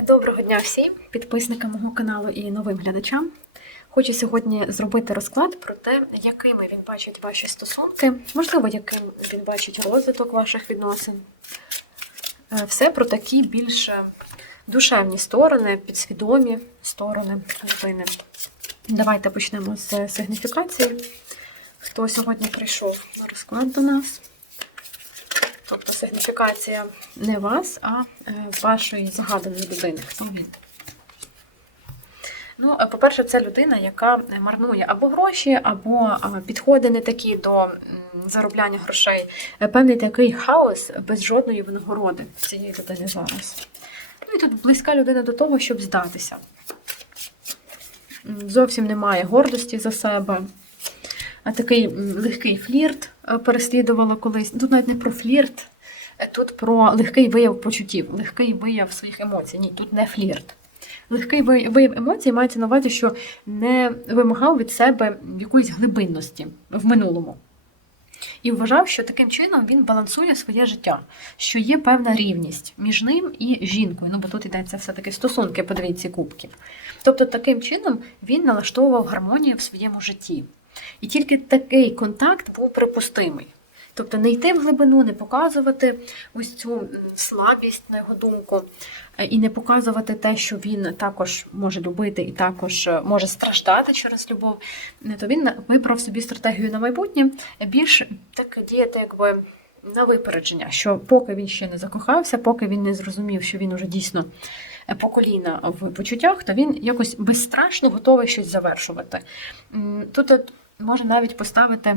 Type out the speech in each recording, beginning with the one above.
Доброго дня всім підписникам мого каналу і новим глядачам. Хочу сьогодні зробити розклад про те, якими він бачить ваші стосунки, можливо, яким він бачить розвиток ваших відносин. Е, Все про такі більш е, душевні сторони, підсвідомі сторони людини. Давайте почнемо з сигніфікації. Хто сьогодні прийшов на розклад до нас? Тобто сигніфікація не вас, а е, вашої загаданої людини. Ну, е, по-перше, це людина, яка марнує або гроші, або е, підходи не такі до заробляння грошей. Певний такий хаос без жодної винагороди цієї людини зараз. Ну і тут близька людина до того, щоб здатися. Зовсім немає гордості за себе. А такий легкий флірт переслідувала колись. Тут навіть не про флірт, е, тут про легкий вияв почуттів, легкий вияв своїх емоцій. Ні, тут не флірт. Легкий вияв емоцій мається на увазі, що не вимагав від себе якоїсь глибинності в минулому. І вважав, що таким чином він балансує своє життя, що є певна рівність між ним і жінкою. Ну, бо тут йдеться все-таки стосунки по двійці кубків. Тобто, таким чином він налаштовував гармонію в своєму житті. І тільки такий контакт був припустимий. Тобто не йти в глибину, не показувати ось цю слабість, на його думку, е, і не показувати те, що він також може любити і також е, може страждати через любов, Е, то він вибрав собі стратегію на майбутнє більш так діяти, якби на випередження, що поки він ще не закохався, поки він не зрозумів, що він уже дійсно по коліна в почуттях, то він якось безстрашно готовий щось завершувати. Тут може навіть поставити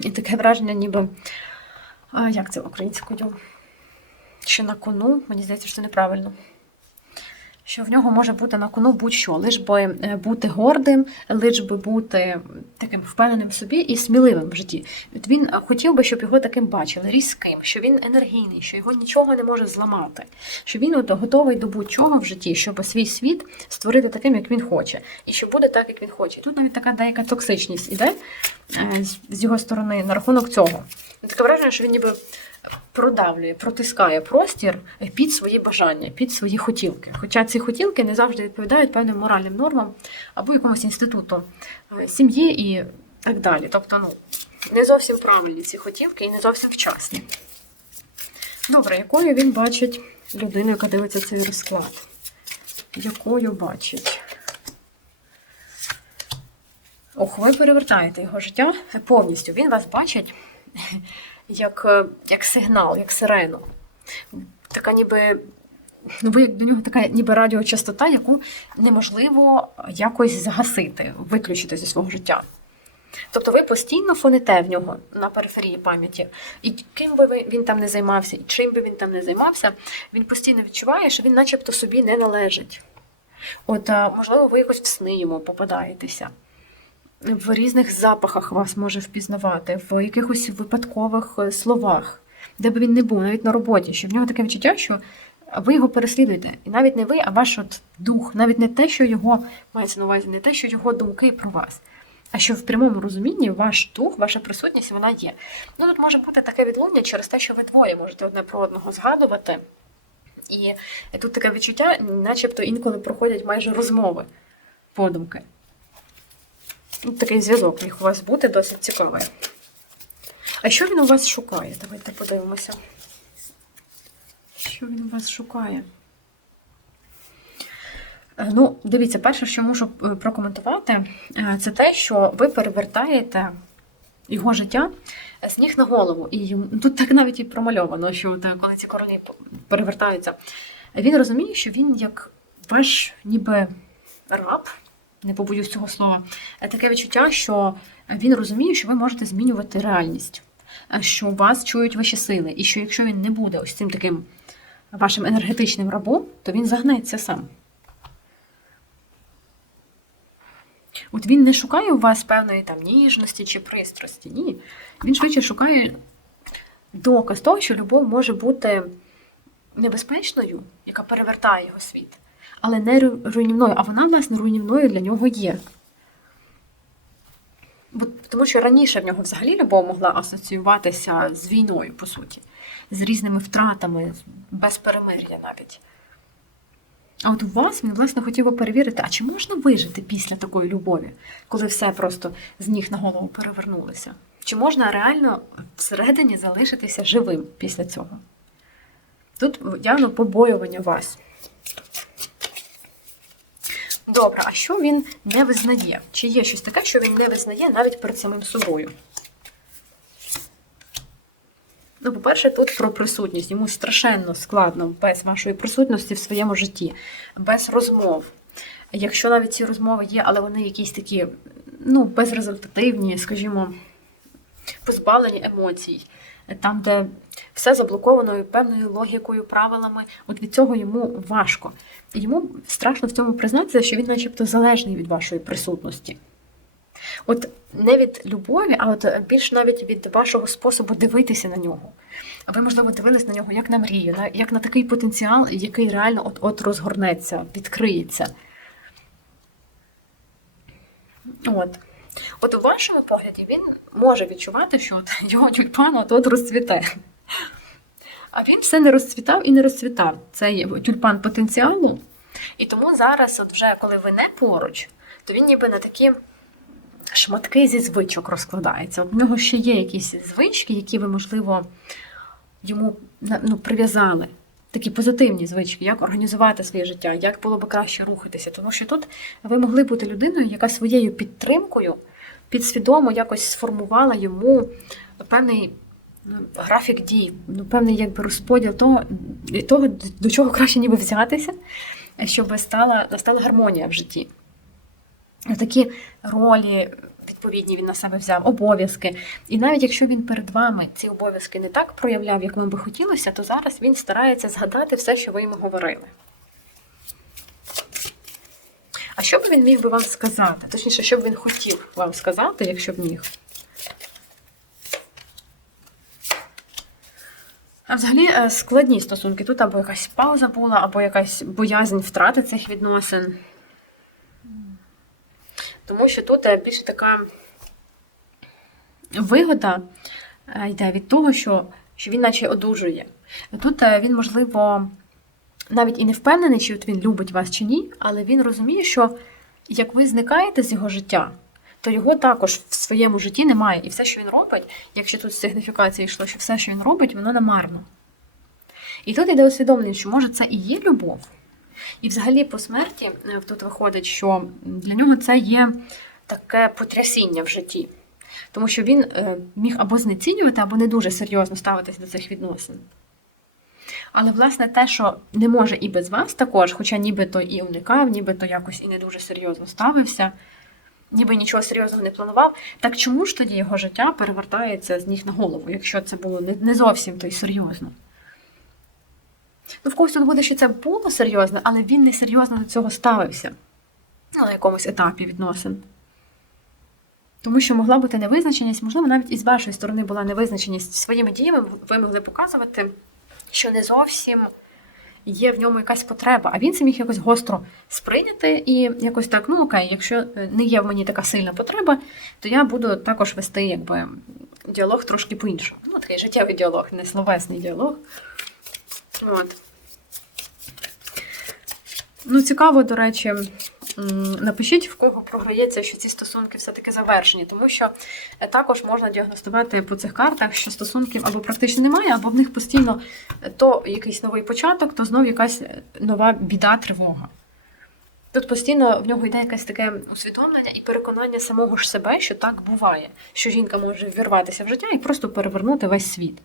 і таке враження, ніби як це українською? Що на кону, мені здається, що неправильно. Що в нього може бути на кону будь-що, лиш би е, бути гордим, лиш би бути таким впевненим в собі і сміливим в житті. От він хотів би, щоб його таким бачили, різким, що він енергійний, що його нічого не може зламати, що він от готовий до будь-чого в житті, щоб свій світ створити таким, як він хоче, і що буде так, як він хоче. І тут навіть така деяка токсичність іде е, з його сторони на рахунок цього. Таке враження, що він ніби продавлює, протискає простір під свої бажання, під свої хотілки. Хоча ці хотілки не завжди відповідають певним моральним нормам або якомусь інституту е, сім'ї і так далі. Тобто, ну, не зовсім правильні ці хотілки і не зовсім вчасні. Добре, якою він бачить людину, яка дивиться цей розклад? Якою бачить? Ох, ви перевертаєте його життя повністю. Він вас бачить як, е, як сигнал, як сирену. Така ніби. Ну, до нього така ніби радіочастота, яку неможливо якось загасити, виключити зі свого життя. Тобто ви постійно фоните в нього на периферії пам'яті. І ким би він там не займався, і чим би він там не займався, він постійно відчуває, що він начебто собі не належить. От, можливо, ви якось в сни йому попадаєтеся. В різних запахах вас може впізнавати, в якихось випадкових е, словах, де би він не був, навіть на роботі, що в нього таке відчуття, що ви його переслідуєте. І навіть не ви, а ваш от дух, навіть не те, що його мається на увазі, не те, що його думки про вас. А що в прямому розумінні ваш дух, ваша присутність, вона є. Ну тут може бути таке відлуння через те, що ви двоє можете одне про одного згадувати. І тут таке відчуття, начебто інколи проходять майже розмови, подумки. Ну, Такий зв'язок міг у вас бути досить цікавий. А що він у вас шукає? Давайте подивимося. Що він у вас шукає? Е, Ну, дивіться, перше, що можу е, прокоментувати, е, це те, що ви перевертаєте його життя з ніг на голову. І тут так навіть і промальовано, що коли ці королі перевертаються, він розуміє, що він як ваш ніби раб, не побоюсь цього слова, е, таке відчуття, що він розуміє, що ви можете змінювати реальність, е, що вас чують ваші сили, і що якщо він не буде ось цим таким вашим енергетичним рабом, то він загнеться сам. От він не шукає у вас певної там ніжності чи пристрасті. Ні. Він швидше шукає доказ того, що любов може бути небезпечною, яка перевертає його світ, але не руйнівною. А вона, власне, руйнівною для нього є. Бо, тому що раніше в нього взагалі любов могла асоціюватися з війною, по суті, з різними втратами, без перемир'я навіть. А от у вас він, власне, хотів би перевірити, а чи можна вижити після такої любові, коли все просто з ніг на голову перевернулося? Чи можна реально всередині залишитися живим після цього? Тут явно побоювання вас. Добре, а що він не визнає? Чи є щось таке, що він не визнає навіть перед самим собою? Ну, по-перше, тут про присутність. Йому страшенно складно без вашої присутності в своєму житті, без розмов. Якщо навіть ці розмови є, але вони якісь такі, ну, безрезультативні, скажімо, позбавлені емоцій, там, де все заблоковано певною логікою, правилами, от від цього йому важко. І йому страшно в цьому признатися, що він начебто залежний від вашої присутності. От не від любові, а от більш навіть від вашого способу дивитися на нього. А ви, можливо, дивились на нього як на мрію, як на такий потенціал, який реально от-от розгорнеться, відкриється. От. От у вашому погляді він може відчувати, що от його тюльпан от-от розцвіте. А він все не розцвітав і не розцвітав. Це є тюльпан потенціалу. І тому зараз, от вже коли ви не поруч, то він ніби на такі шматки зі звичок розкладається. От в нього ще є якісь звички, які ви, можливо, йому ну, прив'язали. Такі позитивні звички, як організувати своє життя, як було би краще рухатися. Тому що тут ви могли бути людиною, яка своєю підтримкою підсвідомо якось сформувала йому певний графік дій, ну, певний якби розподіл того, того, до чого краще ніби взятися, щоб стала, настала гармонія в житті. Такі ролі відповідні він на себе взяв, обов'язки. І навіть якщо він перед вами ці обов'язки не так проявляв, як вам би хотілося, то зараз він старається згадати все, що ви йому говорили. А що б він міг би вам сказати? Точніше, що б він хотів вам сказати, якщо б міг? А взагалі е, складні стосунки. Тут або якась пауза була, або якась боязнь втрати цих відносин. Тому що тут е, більше така вигода е, йде від того, що, що він наче одужує. Тут він, можливо, навіть і не впевнений, чи от він любить вас чи ні, але він розуміє, що як ви зникаєте з його життя, то його також в своєму житті немає. І все, що він робить, якщо тут з сигніфікації йшло, що все, що він робить, воно намарно. І тут йде усвідомлення, що може це і є любов. І взагалі по смерті е, тут виходить, що для нього це є таке потрясіння в житті. Тому що він е, міг або знецінювати, або не дуже серйозно ставитися до цих відносин. Але, власне, те, що не може і без вас також, хоча нібито і уникав, нібито якось і не дуже серйозно ставився, ніби нічого серйозного не планував, так чому ж тоді його життя перевертається з ніг на голову, якщо це було не, зовсім то й серйозно? Ну, в когось тут буде, що це було серйозно, але він не серйозно до цього ставився ну, на якомусь етапі відносин. Тому що могла бути невизначеність, можливо, навіть і з вашої сторони була невизначеність своїми діями, ви могли показувати, що не зовсім є в ньому якась потреба, а він це міг якось гостро сприйняти і якось так, ну окей, якщо е, не є в мені така сильна потреба, то я буду також вести якби діалог трошки по-іншому. Ну, такий життєвий діалог, не словесний діалог. От. Ну, цікаво, до речі, напишіть, в кого програється, що ці стосунки все-таки завершені, тому що е, також можна діагностувати по цих картах, що стосунків або практично немає, або в них постійно е, то якийсь новий початок, то знов якась е, нова біда, тривога. Тут постійно в нього йде якесь таке усвідомлення і переконання самого ж себе, що так буває, що жінка може ввірватися в життя і просто перевернути весь світ.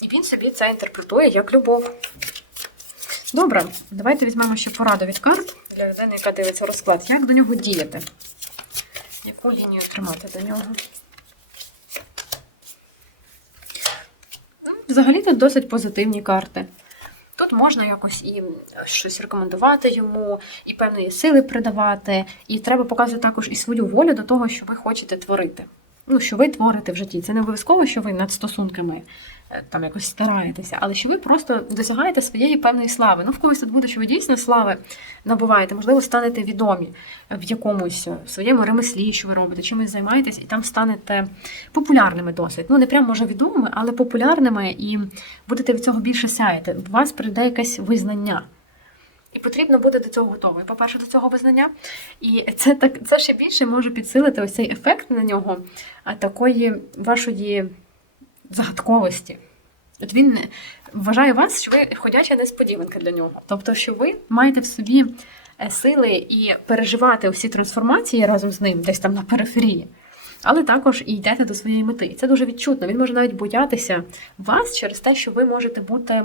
І він собі це інтерпретує як любов. Добре, давайте візьмемо ще пораду від карт для людини, яка дивиться розклад. Як до нього діяти? Яку лінію тримати до нього? Ну, Взагалі тут досить позитивні карти. Тут можна якось і щось рекомендувати йому, і певної сили придавати, і треба показувати також і свою волю до того, що ви хочете творити. Ну, що ви творите в житті. Це не обов'язково, що ви над стосунками е, там якось стараєтеся, але що ви просто досягаєте своєї певної слави. Ну, в когось тут буде, що ви дійсно слави набуваєте, можливо, станете відомі в якомусь своєму ремеслі, що ви робите, чимось займаєтесь, і там станете популярними досить. Ну, не прям може відомими, але популярними, і будете від цього більше сяяти. У вас прийде якесь визнання. І потрібно бути до цього готовим. По-перше, до цього визнання. І це так це ще більше може підсилити ось цей ефект на нього, такої вашої загадковості. От він вважає вас, що ви ходяча несподіванка для нього. Тобто, що ви маєте в собі е, сили і переживати всі трансформації разом з ним, десь там на периферії. Але також і йдете до своєї мети. І це дуже відчутно. Він може навіть боятися вас через те, що ви можете бути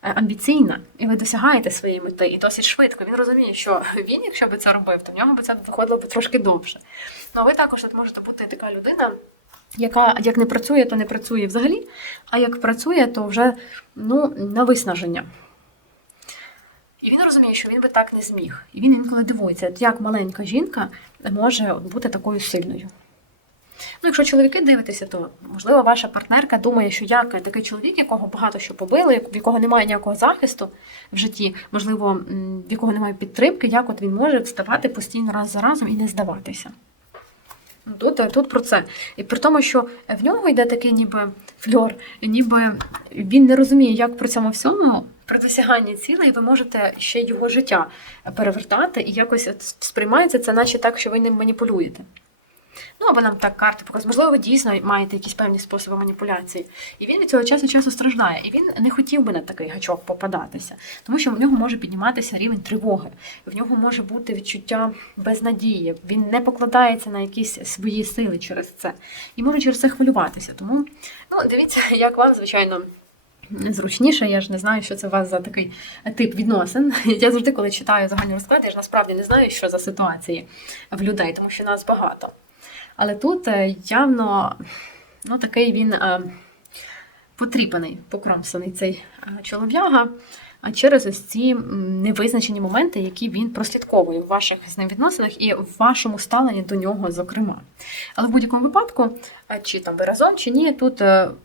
амбіційна, і ви досягаєте своєї мети і досить швидко. Він розуміє, що він, якщо би це робив, то в нього би це виходило б трошки довше. Ну а ви також тут можете бути така людина, яка як не працює, то не працює взагалі, а як працює, то вже ну, на виснаження. І він розуміє, що він би так не зміг. І він інколи дивується, як маленька жінка може бути такою сильною. Ну, якщо чоловіки дивитеся, то можливо ваша партнерка думає, що як такий чоловік, якого багато що побили, в якого немає ніякого захисту в житті, можливо, в якого немає підтримки, як от він може вставати постійно раз за разом і не здаватися. Ну, Тут, тут про це. І при тому, що в нього йде такий ніби фльор, ніби він не розуміє, як при цьому всьому, при досяганні цілей, ви можете ще його життя перевертати, і якось сприймається це, наче так, що ви ним маніпулюєте. Ну, або нам так карти показують. Можливо, ви дійсно маєте якісь певні способи маніпуляції. І він від цього часу часу страждає. І він не хотів би на такий гачок попадатися, тому що в нього може підніматися рівень тривоги, в нього може бути відчуття безнадії. Він не покладається на якісь свої сили через це. І може через це хвилюватися. Тому ну, дивіться, як вам, звичайно. Зручніше, я ж не знаю, що це у вас за такий тип відносин. Я завжди, коли читаю загальні розклади, я ж насправді не знаю, що за ситуації в людей, тому що нас багато. Але тут е, явно ну, такий він е, потріпаний, покромсаний цей е, чолов'яга через ось ці невизначені моменти, які він прослідковує в ваших з ним відносинах і в вашому ставленні до нього, зокрема. Але в будь-якому випадку, чи там ви разом, чи ні, тут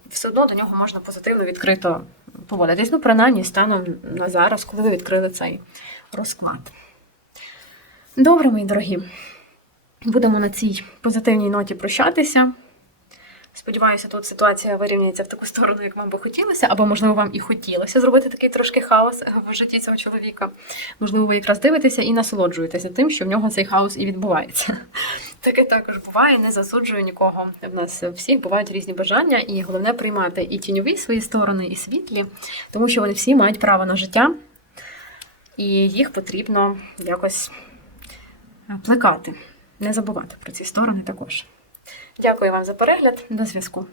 все одно до нього можна позитивно відкрито поводитись. Ну, принаймні, станом на зараз, коли ви відкрили цей розклад. Добре, мої дорогі. Будемо на цій позитивній ноті прощатися. Сподіваюся, тут ситуація вирівняється в таку сторону, як вам би хотілося, або, можливо, вам і хотілося зробити такий трошки хаос в житті цього чоловіка. Можливо, ви якраз дивитеся і насолоджуєтеся тим, що в нього цей хаос і відбувається. Таке також буває, не засуджую нікого. В нас всіх бувають різні бажання, і головне приймати і тіньові свої сторони, і світлі, тому що вони всі мають право на життя, і їх потрібно якось плекати. Не забувати про ці сторони також. Дякую вам за перегляд. До зв'язку.